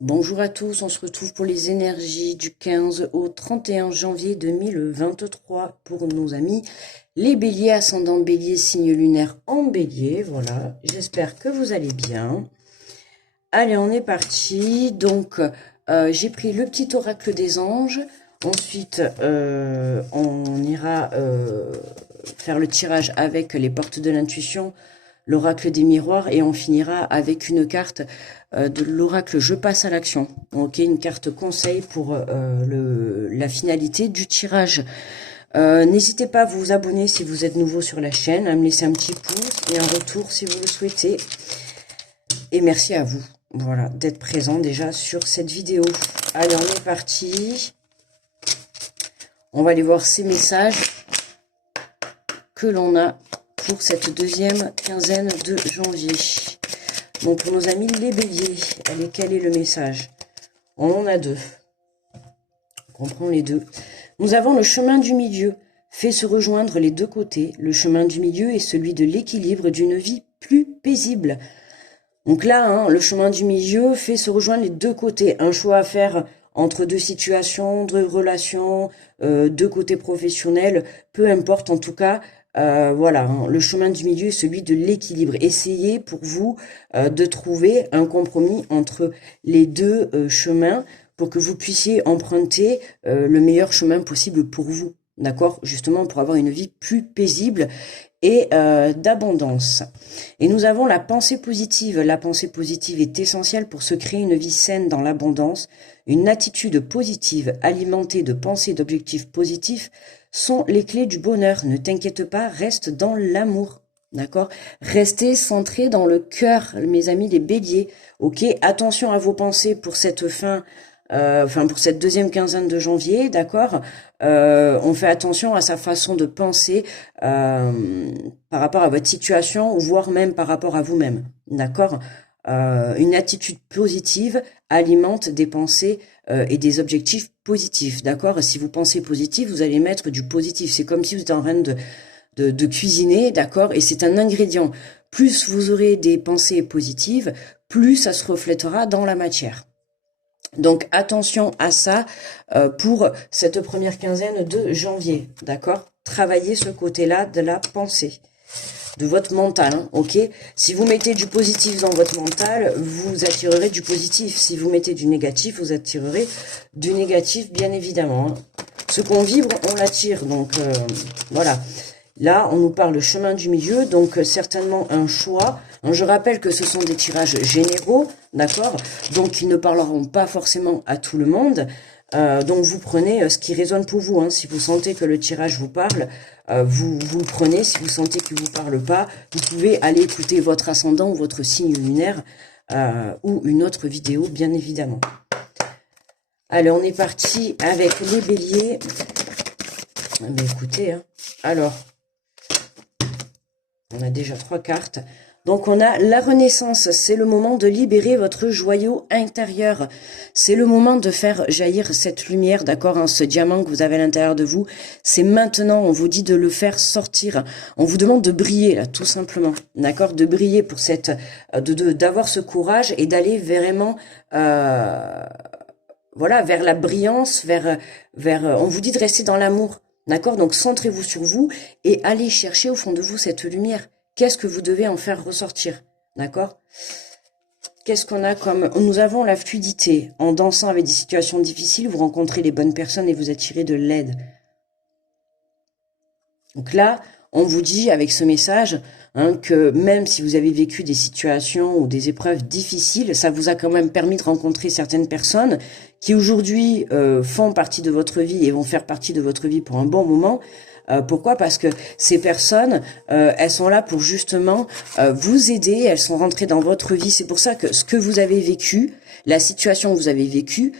Bonjour à tous, on se retrouve pour les énergies du 15 au 31 janvier 2023 pour nos amis les béliers, ascendant bélier, signe lunaire en bélier. Voilà, j'espère que vous allez bien. Allez, on est parti. Donc, j'ai pris le petit oracle des anges. Ensuite, on ira faire le tirage avec les portes de l'intuition, l'oracle des miroirs, et on finira avec une carte de l'oracle Je passe à l'action. Ok, une carte conseil pour la finalité du tirage. N'hésitez pas à vous abonner si vous êtes nouveau sur la chaîne, à me laisser un petit pouce et un retour si vous le souhaitez. Et merci à vous, voilà, d'être présent déjà sur cette vidéo. Allez, on est parti. On va aller voir ces messages que l'on a pour cette deuxième quinzaine de janvier. Donc pour nos amis les béliers, allez, quel est le message? On en a deux. On prend les deux. Nous avons le chemin du milieu. Fait se rejoindre les deux côtés. Le chemin du milieu est celui de l'équilibre d'une vie plus paisible. Donc là, le chemin du milieu fait se rejoindre les deux côtés. Un choix à faire entre deux situations, deux relations, deux côtés professionnels, peu importe en tout cas. Voilà, le chemin du milieu est celui de l'équilibre. Essayez pour vous de trouver un compromis entre les deux chemins pour que vous puissiez emprunter le meilleur chemin possible pour vous. D'accord? Justement pour avoir une vie plus paisible et d'abondance. Et nous avons la pensée positive. La pensée positive est essentielle pour se créer une vie saine dans l'abondance. Une attitude positive alimentée de pensées et d'objectifs positifs sont les clés du bonheur. Ne t'inquiète pas, reste dans l'amour. D'accord? Restez centrés dans le cœur, mes amis les béliers. Ok? Attention à vos pensées pour cette fin, pour cette deuxième quinzaine de janvier, d'accord? On fait attention à sa façon de penser par rapport à votre situation, voire même par rapport à vous-même, d'accord? Une attitude positive alimente des pensées et des objectifs positifs, d'accord? Si vous pensez positif, vous allez mettre du positif. C'est comme si vous étiez en train de cuisiner, d'accord? Et c'est un ingrédient. Plus vous aurez des pensées positives, plus ça se reflètera dans la matière. Donc attention à ça pour cette première quinzaine de janvier, d'accord? Travaillez ce côté-là de la pensée, de votre mental, ok? Si vous mettez du positif dans votre mental, vous attirerez du positif. Si vous mettez du négatif, vous attirerez du négatif, bien évidemment. Ce qu'on vibre, on l'attire, donc voilà. Là, on nous parle chemin du milieu, donc certainement un choix. Je rappelle que ce sont des tirages généraux, d'accord? Donc, ils ne parleront pas forcément à tout le monde. Donc, vous prenez ce qui résonne pour vous. Si vous sentez que le tirage vous parle, vous le prenez. Si vous sentez qu'il ne vous parle pas, vous pouvez aller écouter votre ascendant ou votre signe lunaire ou une autre vidéo, bien évidemment. Allez, on est parti avec les béliers. Mais écoutez, alors... On a déjà 3 cartes. Donc on a la renaissance, c'est le moment de libérer votre joyau intérieur. C'est le moment de faire jaillir cette lumière, d'accord, ce diamant que vous avez à l'intérieur de vous. C'est maintenant, on vous dit de le faire sortir. On vous demande de briller, là, tout simplement, d'accord, de briller pour cette, d'avoir ce courage et d'aller vraiment, voilà, vers la brillance, on vous dit de rester dans l'amour. D'accord? Donc, centrez-vous sur vous et allez chercher au fond de vous cette lumière. Qu'est-ce que vous devez en faire ressortir? D'accord? Qu'est-ce qu'on a comme... Nous avons la fluidité. En dansant avec des situations difficiles, vous rencontrez les bonnes personnes et vous attirez de l'aide. Donc là, on vous dit avec ce message que même si vous avez vécu des situations ou des épreuves difficiles, ça vous a quand même permis de rencontrer certaines personnes qui aujourd'hui font partie de votre vie et vont faire partie de votre vie pour un bon moment. Pourquoi? Parce que ces personnes, elles sont là pour justement vous aider, elles sont rentrées dans votre vie. C'est pour ça que ce que vous avez vécu, la situation que vous avez vécue,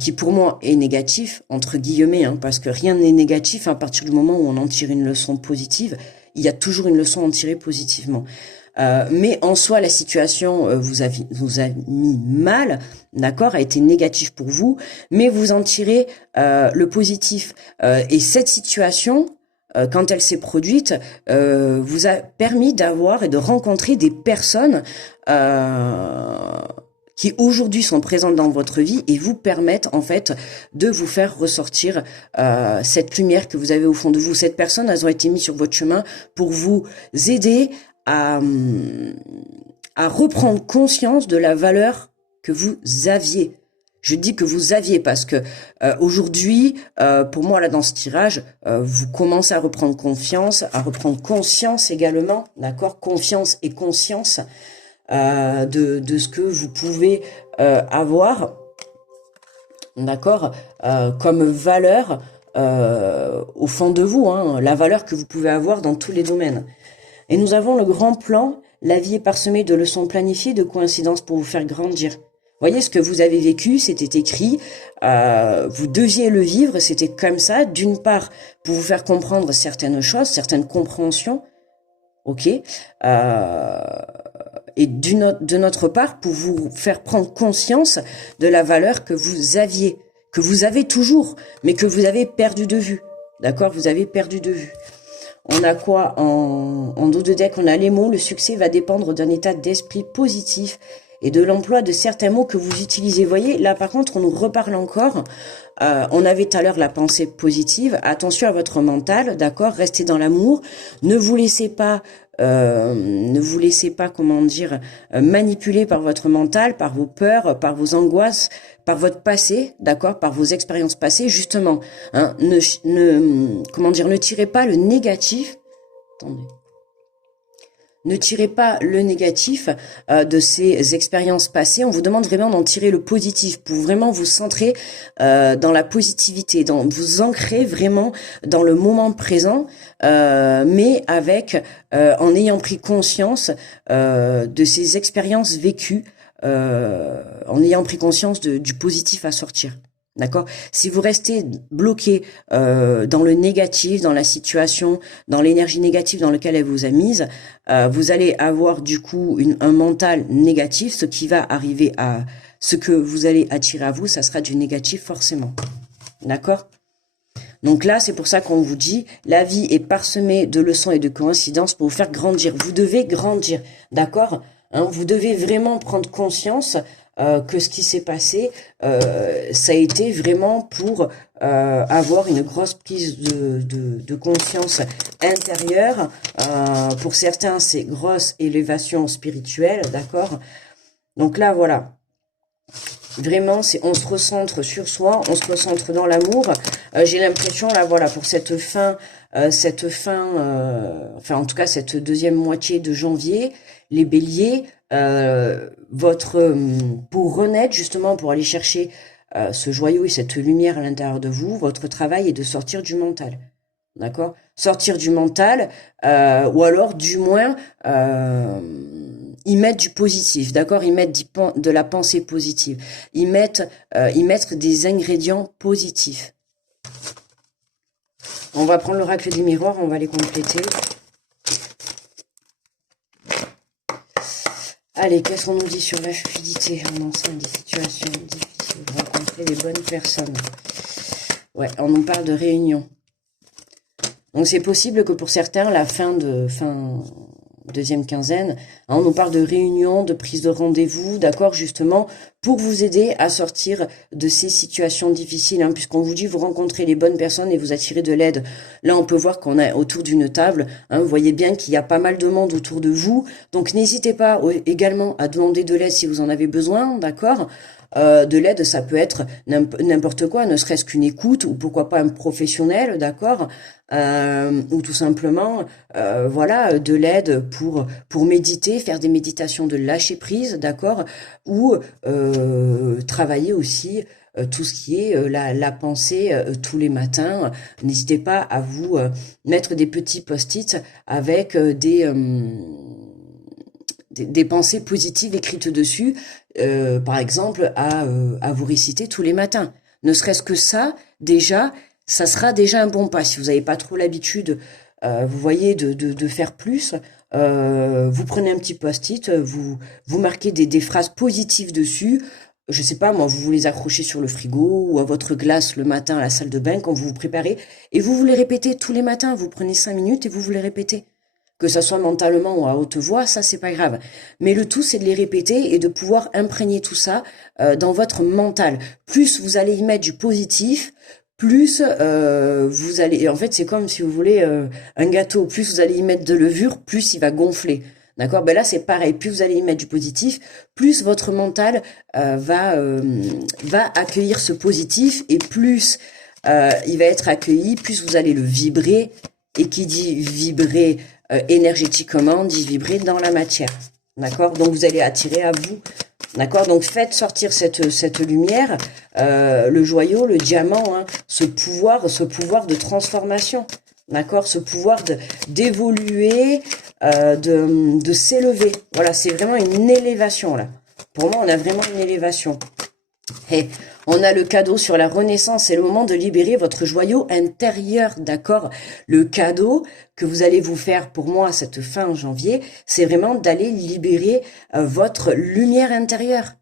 qui pour moi est négatif, entre guillemets, parce que rien n'est négatif à partir du moment où on en tire une leçon positive. Il y a toujours une leçon à en tirer positivement. Mais en soi, la situation vous a mis mal, d'accord, a été négative pour vous, mais vous en tirez le positif. Et cette situation, quand elle s'est produite, vous a permis d'avoir et de rencontrer des personnes qui aujourd'hui sont présentes dans votre vie et vous permettent en fait de vous faire ressortir cette lumière que vous avez au fond de vous. Cette personne, elles ont été mises sur votre chemin pour vous aider à reprendre conscience de la valeur que vous aviez. Je dis que vous aviez parce que aujourd'hui, pour moi là dans ce tirage, vous commencez à reprendre confiance, à reprendre conscience également, d'accord, confiance et conscience de ce que vous pouvez avoir, d'accord, comme valeur au fond de vous, hein, la valeur que vous pouvez avoir dans tous les domaines. Et nous avons le grand plan. La vie est parsemée de leçons planifiées, de coïncidences pour vous faire grandir. Voyez, ce que vous avez vécu, c'était écrit, vous deviez le vivre, c'était comme ça, d'une part, pour vous faire comprendre certaines choses, certaines compréhensions, ok, et de notre part, pour vous faire prendre conscience de la valeur que vous aviez, que vous avez toujours, mais que vous avez perdu de vue, d'accord, vous avez perdu de vue. On a quoi en dos de deck? On a les mots. Le succès va dépendre d'un état d'esprit positif et de l'emploi de certains mots que vous utilisez. Vous voyez, là par contre, on nous reparle encore. On avait tout à l'heure la pensée positive. Attention à votre mental, d'accord? Restez dans l'amour. Ne vous laissez pas, comment dire, manipuler par votre mental, par vos peurs, par vos angoisses, par votre passé, d'accord, par vos expériences passées, justement. Hein, ne tirez pas le négatif. Attendez. Ne tirez pas le négatif de ces expériences passées. On vous demande vraiment d'en tirer le positif pour vraiment vous centrer dans la positivité, vous ancrer vraiment dans le moment présent, mais avec en ayant pris conscience de ces expériences vécues, en ayant pris conscience du positif à sortir. D'accord? Si vous restez bloqué dans le négatif, dans la situation, dans l'énergie négative dans laquelle elle vous a mise, vous allez avoir du coup un mental négatif. Ce qui va arriver à ce que vous allez attirer à vous, ça sera du négatif forcément. D'accord? Donc là, c'est pour ça qu'on vous dit, la vie est parsemée de leçons et de coïncidences pour vous faire grandir. Vous devez grandir, d'accord? Hein, vous devez vraiment prendre conscience que ce qui s'est passé, ça a été vraiment pour avoir une grosse prise de conscience intérieure. Pour certains, c'est grosse élévation spirituelle, d'accord? Donc là, voilà. Vraiment, on se recentre sur soi, on se recentre dans l'amour. J'ai l'impression, là, voilà, pour cette fin, enfin, en tout cas, cette deuxième moitié de janvier, les béliers, pour renaître, justement, pour aller chercher ce joyau et cette lumière à l'intérieur de vous, votre travail est de sortir du mental. D'accord? Sortir du mental, ou alors, du moins, y mettre du positif, d'accord? Y mettre de la pensée positive. Y mettre des ingrédients positifs. On va prendre l'oracle du miroir, on va les compléter. Allez, qu'est-ce qu'on nous dit sur la fluidité en enceinte des situations difficiles, rencontrer les bonnes personnes. Ouais, on nous parle de réunion. Donc c'est possible que pour certains, la fin deuxième quinzaine, hein, on nous parle de réunion, de prise de rendez-vous, d'accord, justement, pour vous aider à sortir de ces situations difficiles, hein, puisqu'on vous dit vous rencontrez les bonnes personnes et vous attirez de l'aide. Là, on peut voir qu'on est autour d'une table, hein, vous voyez bien qu'il y a pas mal de monde autour de vous, donc n'hésitez pas également à demander de l'aide si vous en avez besoin, d'accord. De l'aide, ça peut être n'importe quoi, ne serait-ce qu'une écoute, ou pourquoi pas un professionnel, d'accord, ou tout simplement, voilà, de l'aide pour méditer, faire des méditations de lâcher prise, d'accord, ou travailler aussi tout ce qui est la pensée tous les matins. N'hésitez pas à vous mettre des petits post-it avec des pensées positives écrites dessus, par exemple, à vous réciter tous les matins. Ne serait-ce que ça, déjà, ça sera déjà un bon pas. Si vous n'avez pas trop l'habitude, vous voyez, de faire plus, vous prenez un petit post-it, vous marquez des phrases positives dessus. Je sais pas, moi, vous les accrochez sur le frigo ou à votre glace le matin à la salle de bain quand vous vous préparez. Et vous les répétez tous les matins. Vous prenez 5 minutes et vous les répétez. que ça soit mentalement ou à haute voix, ça c'est pas grave. Mais le tout c'est de les répéter et de pouvoir imprégner tout ça dans votre mental. Plus vous allez y mettre du positif, plus vous allez... En fait c'est comme si vous voulez un gâteau, plus vous allez y mettre de levure, plus il va gonfler. D'accord? Ben là c'est pareil, plus vous allez y mettre du positif, plus votre mental va accueillir ce positif et plus il va être accueilli, plus vous allez le vibrer. Et qui dit vibrer énergétiquement, dit vibrer dans la matière. D'accord? Donc vous allez attirer à vous. D'accord? Donc faites sortir cette lumière, le joyau, le diamant, hein, ce pouvoir de transformation. D'accord? Ce pouvoir d'évoluer, de s'élever. Voilà, c'est vraiment une élévation là. Pour moi, on a vraiment une élévation. Et on a le cadeau sur la renaissance, c'est le moment de libérer votre joyau intérieur, d'accord? Le cadeau que vous allez vous faire pour moi cette fin janvier, c'est vraiment d'aller libérer votre lumière intérieure.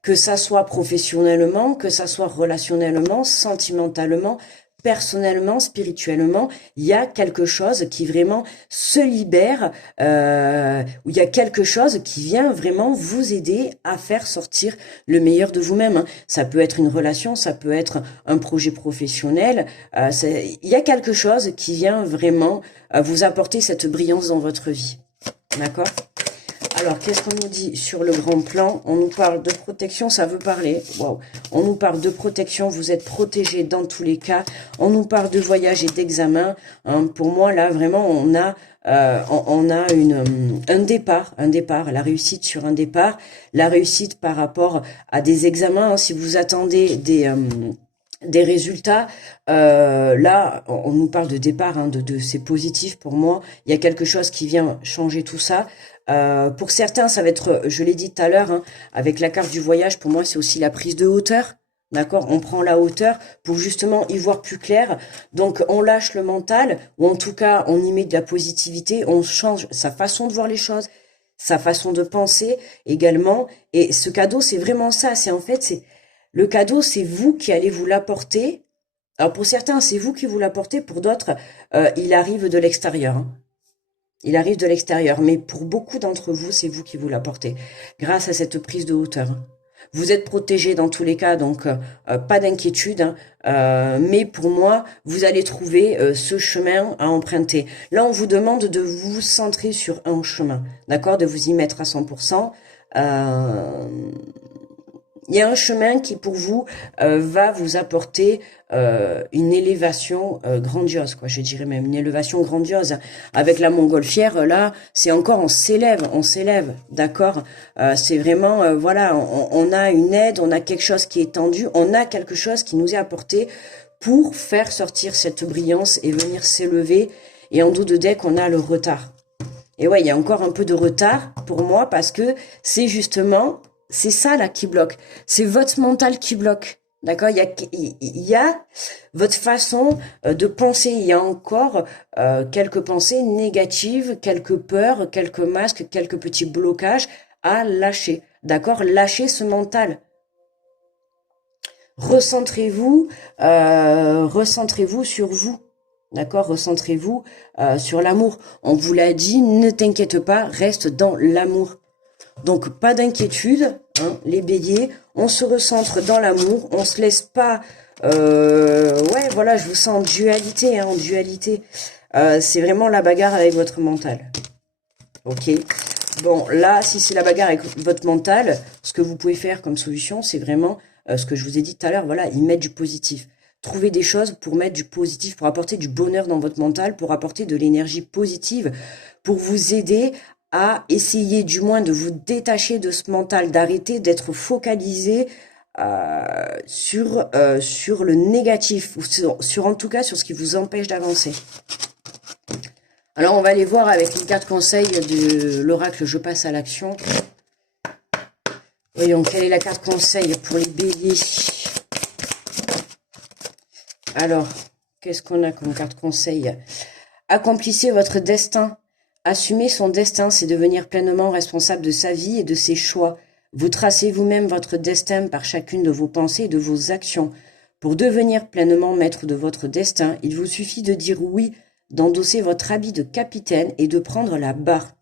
Que ça soit professionnellement, que ça soit relationnellement, sentimentalement, personnellement, spirituellement, il y a quelque chose qui vraiment se libère, où il y a quelque chose qui vient vraiment vous aider à faire sortir le meilleur de vous-même. Hein. Ça peut être une relation, ça peut être un projet professionnel. Il y a quelque chose qui vient vraiment vous apporter cette brillance dans votre vie. D'accord ? Alors, qu'est-ce qu'on nous dit sur le grand plan? On nous parle de protection, ça veut parler. Waouh. On nous parle de protection, vous êtes protégés dans tous les cas. On nous parle de voyage et d'examen. Hein, pour moi, là, vraiment, on a un départ, la réussite sur un départ, la réussite par rapport à des examens. Hein, si vous attendez des résultats, là, on nous parle de départ, hein, c'est positif pour moi. Il y a quelque chose qui vient changer tout ça. Pour certains, ça va être, je l'ai dit tout à l'heure, hein, avec la carte du voyage, pour moi, c'est aussi la prise de hauteur. D'accord? On prend la hauteur pour justement y voir plus clair. Donc, on lâche le mental, ou en tout cas, on y met de la positivité, on change sa façon de voir les choses, sa façon de penser également. Et ce cadeau, c'est vraiment ça. Le cadeau, c'est vous qui allez vous l'apporter. Alors, pour certains, c'est vous qui vous l'apportez. Pour d'autres, il arrive de l'extérieur. Hein. Il arrive de l'extérieur, mais pour beaucoup d'entre vous, c'est vous qui vous l'apportez, grâce à cette prise de hauteur. Vous êtes protégés dans tous les cas, donc pas d'inquiétude, hein, mais pour moi, vous allez trouver ce chemin à emprunter. Là, on vous demande de vous centrer sur un chemin, d'accord, de vous y mettre à 100%. Il y a un chemin qui, pour vous, va vous apporter une élévation grandiose, quoi. Je dirais même une élévation grandiose. Avec la montgolfière, là, c'est encore, on s'élève, d'accord. C'est vraiment, voilà, on a une aide, on a quelque chose qui est tendu, on a quelque chose qui nous est apporté pour faire sortir cette brillance et venir s'élever. Et en dos de deck, on a le retard. Et ouais, il y a encore un peu de retard pour moi parce que c'est justement... C'est ça là qui bloque. C'est votre mental qui bloque. D'accord? Il y a votre façon de penser. Il y a encore quelques pensées négatives, quelques peurs, quelques masques, quelques petits blocages à lâcher. D'accord? Lâchez ce mental. Recentrez-vous sur vous. D'accord? Recentrez-vous sur l'amour. On vous l'a dit, ne t'inquiète pas, reste dans l'amour. Donc, pas d'inquiétude, hein, les béliers, on se recentre dans l'amour, on se laisse pas... ouais, voilà, je vous sens en dualité, hein, en dualité. C'est vraiment la bagarre avec votre mental. Ok. Bon, là, si c'est la bagarre avec votre mental, ce que vous pouvez faire comme solution, c'est vraiment ce que je vous ai dit tout à l'heure, voilà, y mettre du positif. Trouver des choses pour mettre du positif, pour apporter du bonheur dans votre mental, pour apporter de l'énergie positive, pour vous aider à essayer du moins de vous détacher de ce mental, d'arrêter d'être focalisé sur le négatif, ou sur en tout cas sur ce qui vous empêche d'avancer. Alors on va aller voir avec une carte conseil de l'oracle Je passe à l'action. Voyons, quelle est la carte conseil pour les béliers? Alors, qu'est-ce qu'on a comme carte conseil? Accomplissez votre destin. Assumer son destin, c'est devenir pleinement responsable de sa vie et de ses choix. Vous tracez vous-même votre destin par chacune de vos pensées et de vos actions. Pour devenir pleinement maître de votre destin, il vous suffit de dire oui d'endosser votre habit de capitaine et de prendre la barre.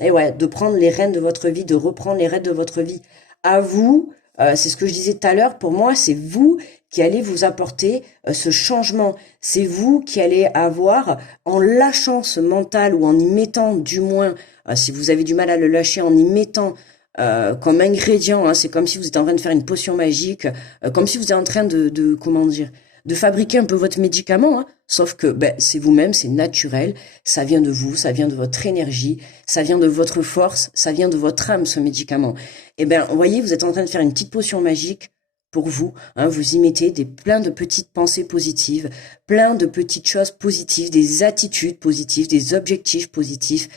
Et ouais, de prendre les rênes de votre vie, de reprendre les rênes de votre vie. À vous, c'est ce que je disais tout à l'heure, pour moi, c'est vous qui allez vous apporter ce changement. C'est vous qui allez avoir, en lâchant ce mental ou en y mettant du moins, si vous avez du mal à le lâcher, en y mettant comme ingrédient, hein, c'est comme si vous étiez en train de faire une potion magique, comme si vous étiez en train de comment dire, de fabriquer un peu votre médicament, hein, sauf que ben, c'est vous-même, c'est naturel, ça vient de vous, ça vient de votre énergie, ça vient de votre force, ça vient de votre âme, ce médicament. Et ben, vous voyez, vous êtes en train de faire une petite potion magique pour vous, hein, vous y mettez plein de petites pensées positives, plein de petites choses positives, des attitudes positives, des objectifs positifs,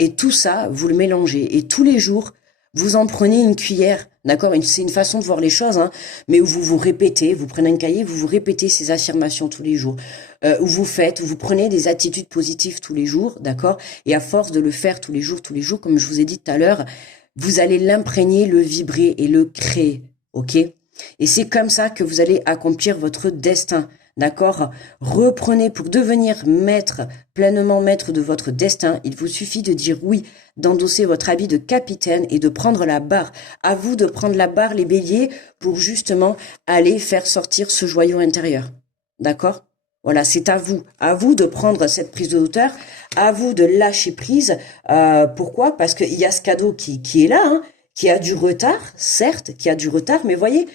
et tout ça, vous le mélangez. Et tous les jours, vous en prenez une cuillère, d'accord? C'est une façon de voir les choses, hein, mais où vous vous répétez, vous prenez un cahier, vous vous répétez ces affirmations tous les jours, où vous prenez des attitudes positives tous les jours, d'accord? Et à force de le faire tous les jours, comme je vous ai dit tout à l'heure, vous allez l'imprégner, le vibrer et le créer, ok? Et c'est comme ça que vous allez accomplir votre destin. D'accord? Reprenez pour devenir maître, pleinement maître de votre destin. Il vous suffit de dire oui, d'endosser votre habit de capitaine et de prendre la barre. À vous de prendre la barre, les béliers, pour justement aller faire sortir ce joyau intérieur. D'accord? Voilà, c'est à vous de prendre cette prise de hauteur, à vous de lâcher prise. Pourquoi? Parce qu'il y a ce cadeau qui est là, hein, qui a du retard, certes, qui a du retard, mais voyez,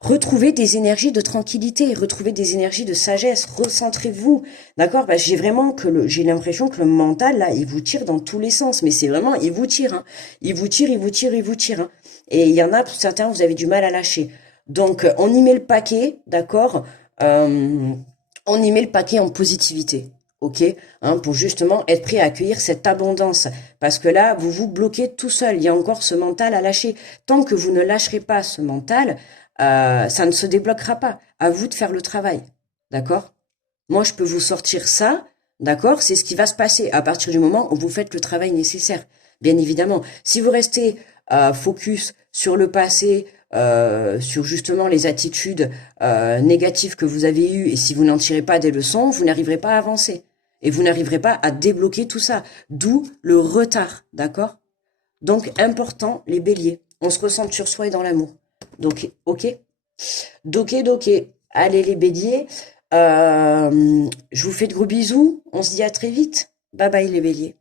retrouvez des énergies de tranquillité, retrouvez des énergies de sagesse, recentrez-vous, d'accord? J'ai vraiment j'ai l'impression que le mental, là, il vous tire dans tous les sens, mais c'est vraiment, il vous tire, hein. Il vous tire, hein. Et il y en a, pour certains, vous avez du mal à lâcher. Donc, on y met le paquet, d'accord? On y met le paquet en positivité. Ok, hein, pour justement être prêt à accueillir cette abondance. Parce que là, vous vous bloquez tout seul. Il y a encore ce mental à lâcher. Tant que vous ne lâcherez pas ce mental, ça ne se débloquera pas. À vous de faire le travail. D'accord? Moi, je peux vous sortir ça. D'accord? C'est ce qui va se passer à partir du moment où vous faites le travail nécessaire. Bien évidemment. Si vous restez focus sur le passé, sur justement les attitudes négatives que vous avez eues, et si vous n'en tirez pas des leçons, vous n'arriverez pas à avancer. Et vous n'arriverez pas à débloquer tout ça. D'où le retard, d'accord? Donc, important, les béliers. On se ressent sur soi et dans l'amour. Donc, ok? Ok. Allez, les béliers. Je vous fais de gros bisous. On se dit à très vite. Bye bye, les béliers.